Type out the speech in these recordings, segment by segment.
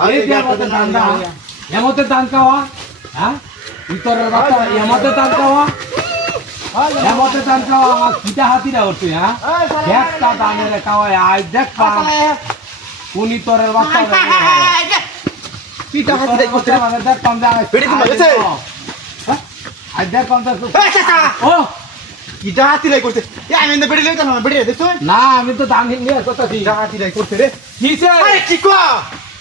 আরে এমতে দান দা এমতে দান খাওয়া হ্যাঁ ভিতরের বাচ্চা এমতে দান খাওয়া এমতে দান খাওয়া আমার পিতা হাতিরা উঠছে হ্যাঁ একটা দানের খাওয়া আই দেখ কোনি তোরের বাচ্চা পিতা হাতিরা করতে মানে দেখ পাম দা বেড়ি কি মাগেছে আই দেখ পাম দা ও পিতা হাতিরা করতে এ আমি না বেড়ি লইতা না বেড়ি দেখছো না আমি তো দান নিয়ে কথা কি পিতা হাতিরা করতে রে কিসে আরে কি কো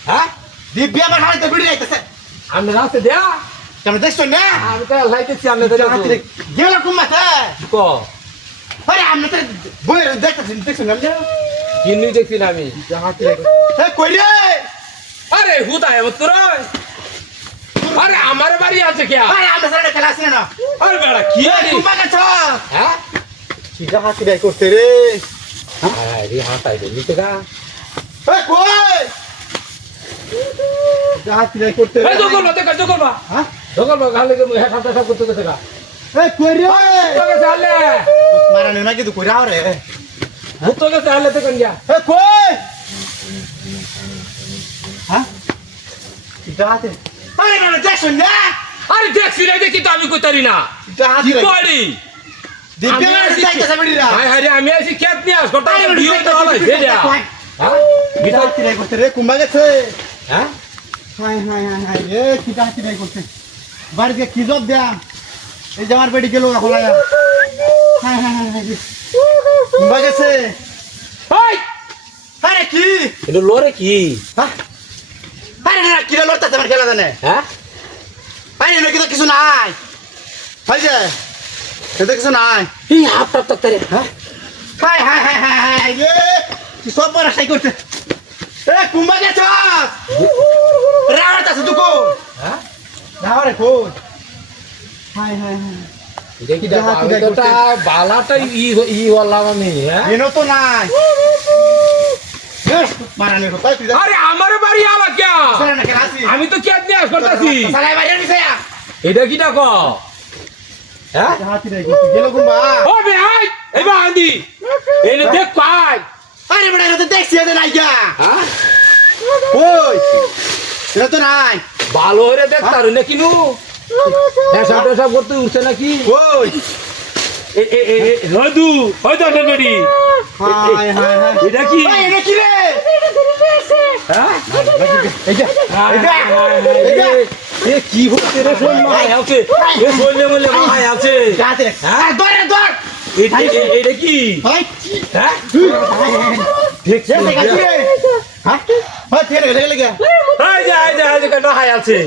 হ্যাঁ দিব্যা আমার হাতে বেড়ি আইতাছে আমি রাস্তা দেয়া তুমি দেখছো না আমি তো লাইতেছি আমি পিতা হাতিরা গেল কুমাতে কো আরে আমি তো বই দেখছো না কিন্নি দেখছি না আমি পিতা হাতিরা এ কই রে আরে হুদায় তোর আরে আমার বাড়ি আছে কে আরে আমরা সারা খেলা আছে না আরে বেড়া কি আরে কুমা গেছ হ্যাঁ পিতা হাতিরা করতে রে আরে হাতাই দে নিতে গা এ কই পিতা হাতিরা করতে রে এই দোকল মতে কত করবা হ্যাঁ দোকল গালে কে হে হাতা সব করতে গেছে গা এ কই রে তোকে চালে মারা নেনা কি তো কইরা রে তোকে চালে তো কন্যা এ কই হ্যাঁ পিতা হাতিরা আরে না দেখছো না আরে দেখছি না দেখি তো আমি কইতারি না পিতা কি হাতিরা করি দিব্যা আমার যাইতাছে বেড়িরা হাই হাই আমি আছি খেত নিয়ে আস কথা বিয়ে তো হলো হেডা হ্যাঁ পিতা হাতিরা করতে রে কুমা গেছে হ্যাঁ হাই হাই হাই হাই এ পিতা হাতিরা করতে বাড়িতে কি জব দেয়া এই যে আমার বেড়ি গেল হলায়া হাই হাই হাই হাই কুমা গেছে ওই আরে কি এটা লরে কি হ্যাঁ আরে না কি লড়তাছে আমার খেলা জানে হ্যাঁ আরে না কিছু নাই ভাই যে এটা কিছু নাই এই হাফ টাপ টাপ তারে হ্যাঁ hi hi hi hi hi এ কি সব বড় সাই করতে এ কুম্বা গেছ রাওয়ার আছে তুকো হ্যাঁ রাওয়ারে কই হাই হাই হাই দেখি দেখো আমি তো তা বালাটা ই বললাম আমি হ্যাঁ এনো তো নাই মারানে কথা তুই আরে আমার বাড়ি আবার কে সারা না কেলাসি আমি তো খেত নিয়ে আস করতেছি সালাই বাইরে নিছে এটা কি ডাকো হ্যাঁ হাতি নাই করতে গেল কুম্বা ও বে আই এই বান্দি এনে দেখ পাই আরে বড় এটা দেখছি এটা নাই গা হ্যাঁ ওই এটা তো নাই ভালো হয়ে দেখ তার না কিনু সব সব করতে উঠছে নাকি ওই রদু ওই তো নেড়ি হাই হাই হাই এটা কি ভাই এটা কি রে হ্যাঁ এই যে এ কি হচ্ছে রে শোন মা আছে এ বললে বললে মা আছে হাতে হ্যাঁ ধরে ধর এটা কি ভাই হ্যাঁ দেখছিস এটা কি রে হ্যাঁ ভাই ফের গেলে গেলে এই যে কাটা হাই আছে